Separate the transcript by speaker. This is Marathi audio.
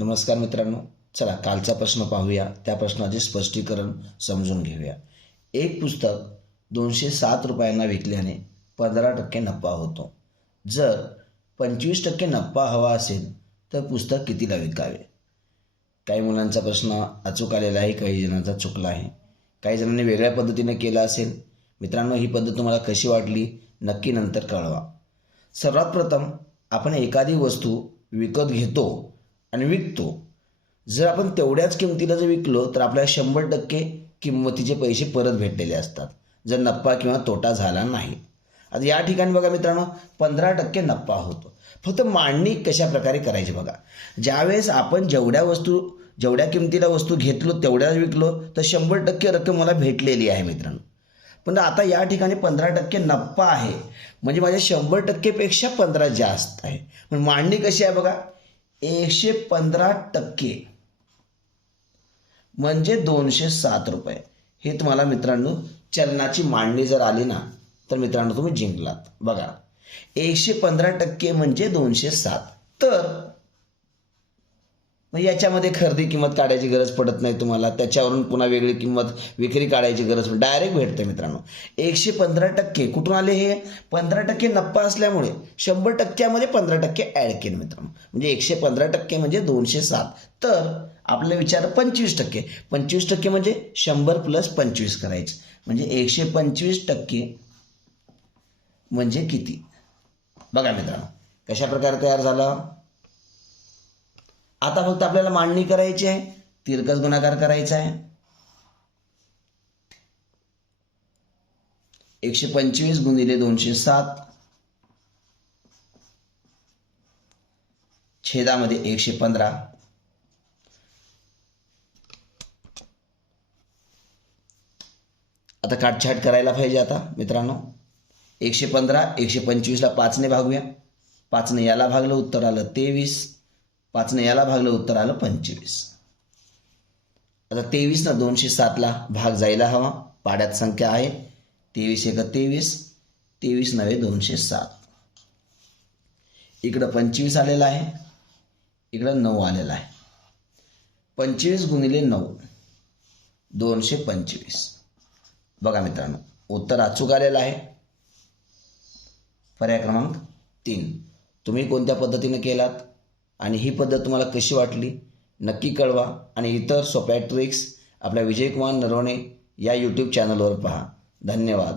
Speaker 1: नमस्कार मित्रांनो चला कालचा प्रश्न पाहूया. त्या प्रश्नाचे स्पष्टीकरण समजून घेऊया. एक पुस्तक दोनशे सात रुपयांना विकल्याने पंधरा टक्के नफा होतो. जर पंचवीस टक्के नफा हवा असेल तर पुस्तक कितीला विकावे? काही मुलांचा प्रश्न अचूक आलेला आहे काही जणांचा चुकला आहे. काही जणांनी वेगळ्या पद्धतीने केला असेल. मित्रांनो ही पद्धत तुम्हाला कशी वाटली नक्की नंतर कळवा. सर्वात प्रथम आपण एखादी वस्तू विकत घेतो आणि विकतो. जर आपण तेवढ्याच किमतीला जर विकलो तर आपल्याला शंभर टक्के किंमतीचे पैसे परत भेटलेले असतात. जर नफा किंवा तोटा झाला नाही. आता या ठिकाणी बघा मित्रांनो पंधरा टक्के नफा होतो. फक्त मांडणी कशा प्रकारे करायची बघा. ज्यावेळेस आपण जेवढ्या वस्तू जेवढ्या किमतीला वस्तू घेतलो तेवढ्या विकलो तर शंभर टक्के रक्कम मला भेटलेली आहे मित्रांनो. पण आता या ठिकाणी पंधरा टक्के नफा आहे. म्हणजे माझ्या शंभर टक्केपेक्षा पंधरा जास्त आहे. पण मांडणी कशी आहे बघा? एकशे पंधरा टक्के. म्हणजे दोनशे सात रुपये. हे तुम्हाला मित्रांनो चलनाची मांडणी जर आली ना तर मित्रांनो तुम्ही जिंकलात. बघा एकशे पंधरा टक्के म्हणजे दोनशे सात. तर मग याच्यामध्ये खरेदी किंमत काढायची गरज पडत नाही तुम्हाला. त्याच्यावरून पुन्हा वेगळी किंमत विक्री काढायची गरज डायरेक्ट भेटते मित्रांनो. एकशे पंधरा टक्के. कुठून आले हे? पंधरा टक्के नफा असल्यामुळे शंभर टक्क्यामध्ये पंधरा टक्के ॲड केले मित्रांनो. म्हणजे एकशे पंधरा टक्के म्हणजे दोनशे सात. तर आपले विचार पंचवीस टक्के. पंचवीस टक्के म्हणजे शंभर प्लस पंचवीस करायचे. म्हणजे एकशे पंचवीस टक्के म्हणजे किती? बघा मित्रांनो. कशा प्रकारे तयार झाला? आता फक्त आपल्याला मांडणी करायची आहे. तिरकस गुणाकार करायचा आहे. एकशे पंचवीस गुणिले दोनशे सात. छेदामध्ये एकशे पंधरा. आता काटछाट करायला पाहिजे आता मित्रांनो. एकशे पंधरा एकशे पंचवीसला पाचने भागूया. पाचने याला भागलं उत्तर आलं तेवीस. पाचनं याला भागलं उत्तर आलं पंचवीस. आता तेवीसनं दोनशे सातला भाग जायला हवा. पाड्यात संख्या आहे. तेवीस एक तेवीस तेवीस नव्हे दोनशे सात. इकडं पंचवीस आलेलं आहे. इकडं नऊ आलेलं आहे. पंचवीस गुणिले नऊ दोनशे पंचवीस. बघा मित्रांनो उत्तर अचूक आलेलं आहे. पर्याय क्रमांक तीन. तुम्ही कोणत्या पद्धतीने केलात? आणि ही पद्धत तुम्हाला कशी वाटली नक्की कळवा. आणि इतर सोप्या ट्रिक्स आपल्या विजयकुमार नरवणे या यूट्यूब चॅनलवर पहा. धन्यवाद.